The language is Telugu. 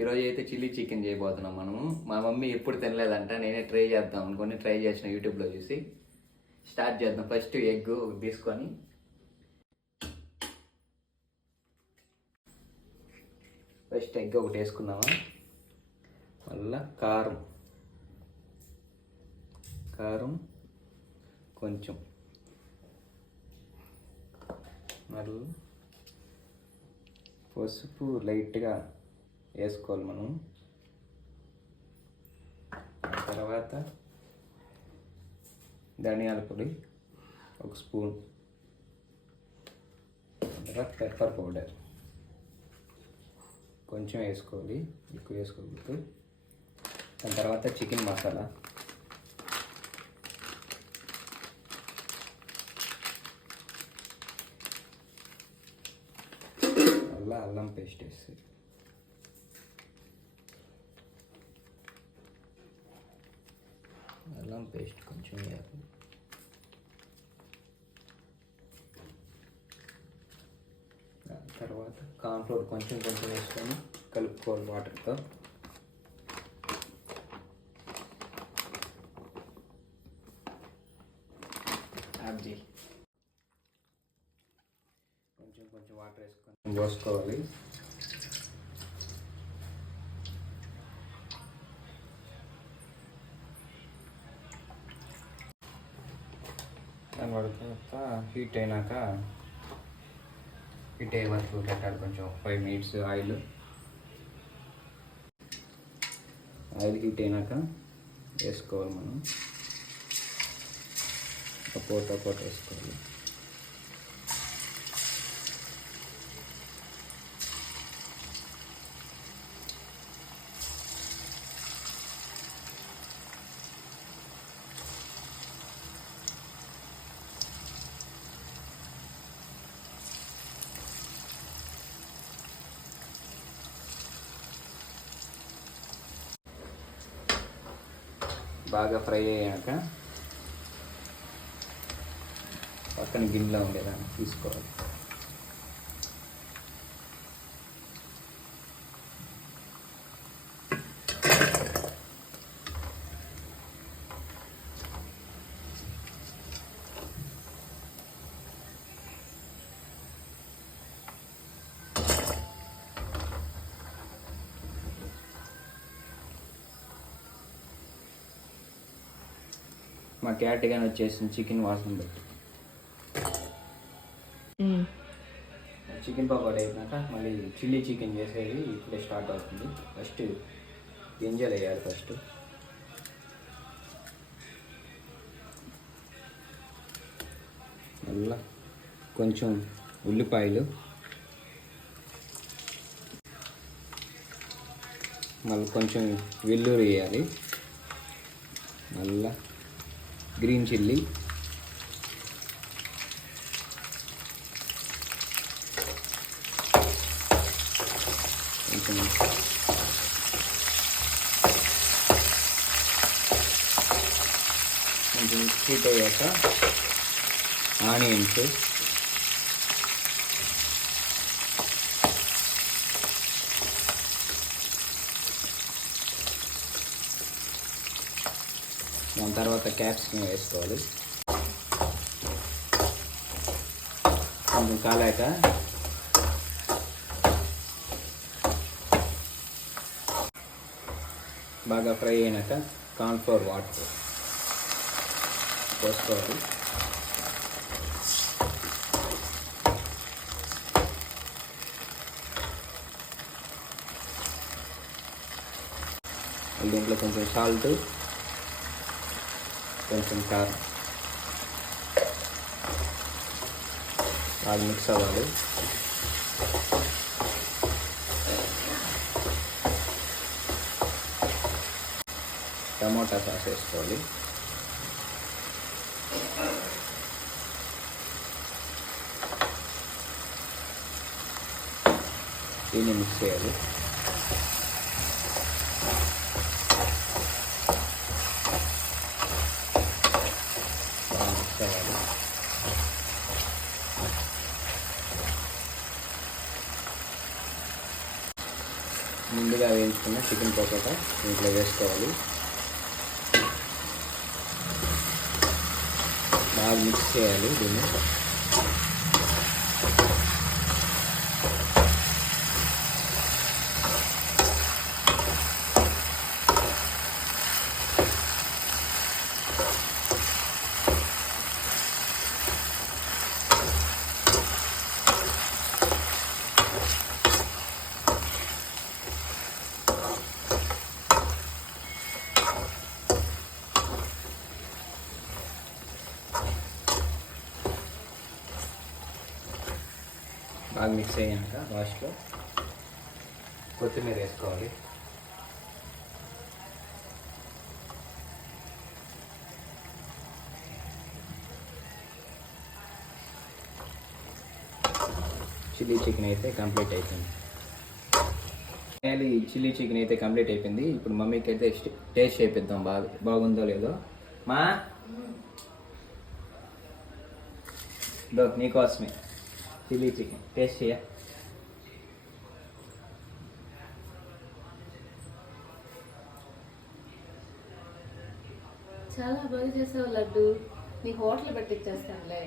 ఈరోజు అయితే చిల్లీ చికెన్ చేయబోతున్నాం మనము. మా మమ్మీ ఎప్పుడు తినలేదంట, నేనే ట్రై చేద్దాం అనుకొని ట్రై చేసిన యూట్యూబ్లో చూసి. స్టార్ట్ చేద్దాం. ఫస్ట్ ఎగ్ తీసుకొని ఫస్ట్ ఎగ్ ఒకటి వేసుకుందామా. మళ్ళా కారం కొంచెం, మళ్ళీ పసుపు లైట్గా వేసుకోవాలి మనం. తర్వాత ధనియాల పొడి 1 స్పూన్, తర్వాత పెప్పర్ పౌడర్ కొంచెం వేసుకోవాలి, ఎక్కువ వేసుకోకూడదు. దాని తర్వాత చికెన్ మసాలా, అల్లం పేస్ట్ వేసి, అల్లం పేస్ట్ కొంచెం వేయాలి. తర్వాత కార్న్ఫ్లోర్ కొంచెం వేసుకొని కలుపుకోవాలి వాటర్తో. కొంచెం వాటర్ వేసుకొని పోసుకోవాలి. దాని తర్వాత హీట్ అయ్యే వరకు పెట్టాలి. కొంచెం 5 మినిట్స్ ఆయిల్ హీట్ అయినాక వేసుకోవాలి మనం. ఒక్కోటి వేసుకోవాలి. బాగా ఫ్రై అయ్యాక పక్కన గిన్నెలో ఉండేదాన్ని తీసుకోవాలి. మా క్యాట్ కానీ వచ్చేసింది చికెన్ వాసన బట్టి. చికెన్ పకోడీ అయినాక మళ్ళీ చిల్లీ చికెన్ చేసేది ఇప్పుడే స్టార్ట్ అవుతుంది. ఫస్ట్ గింజలు వేయాలి. ఫస్ట్ మళ్ళీ కొంచెం ఉల్లిపాయలు, మళ్ళీ కొంచెం వెల్లుల్లి వేయాలి. మళ్ళీ గ్రీన్ చిల్లీ, కొంచెం హీట్ అయ్యాక ఆనియన్స్, దాని తర్వాత క్యాప్సికం వేసుకోవాలి. కొంచెం కాలాక బాగా ఫ్రై అయినాక కార్న్ఫ్లోర్ వాటర్ పోసుకోవాలి. దీంట్లో కొంచెం సాల్ట్, కొంచెం కారం, బాగా మిక్స్ అవ్వాలి. టమోటా సాస్ వేసుకోవాలి. దీన్ని మిక్స్ చేయాలి. ముందుగా ముందుగా వేయించుకున్న చికెన్ పకోటా దీంట్లో వేసుకోవాలి. బాగా మిక్స్ చేయాలి దీన్ని. బాగా మిక్స్ అయ్యాక లాస్ట్లో కొత్తిమీర వేసుకోవాలి. చిల్లీ చికెన్ అయితే కంప్లీట్ అయిపోయింది. చిల్లీ చికెన్ అయితే కంప్లీట్ అయిపోయింది. ఇప్పుడు మమ్మీకి అయితే టేస్ట్ చేపిద్దాం బాగుందో లేదో. మా నీకోసమే చిల్లీ చికెన్ టేస్ట్ చేయ. చాలా బాగా చేసావు లడ్డు. నీ హోటల్ పెట్టిచ్చేస్తానులే.